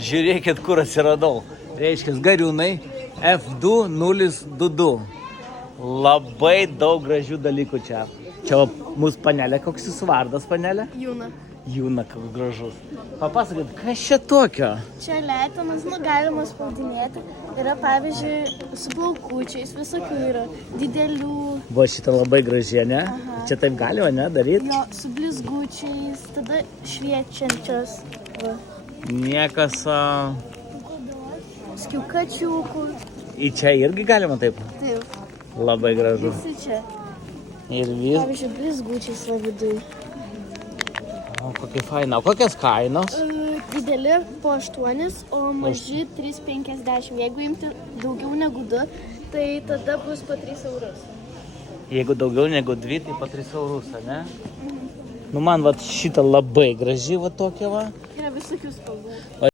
Žiūrėkit, kur atsiradau. Reiškia, Gariūnai F2022. Labai daug gražių dalykų čia. Čia mūsų panelė, koks jūsų vardas, panelė? Jūna. Jūna, koks gražus. Papasakot, kas čia tokio? Čia letenas, galima spaudinėti. Yra, pavyzdžiui, su plaukučiais, visokių yra. Didelių. Va, šitą labai gražiai, ne? Aha. Čia taip galima, ne, daryti? Jo, su blizgučiais, tada šviečiančios. Va. Niekas... Skiukačiukų. Į čia irgi galima taip? Taip. Labai gražu. Visi čia. Ir vis... Pavyzdžiui, blizgučiais va vidui. O, kokia faina. O kokias kainos? Dideli po 8, o maži 3,50. Jeigu imti daugiau negu 2, tai tada bus po 3 eurus. Jeigu daugiau negu 2, tai po 3 eurus, ne? Nu, man va šitą labai graži va tokia va. Yra visokių spalvų.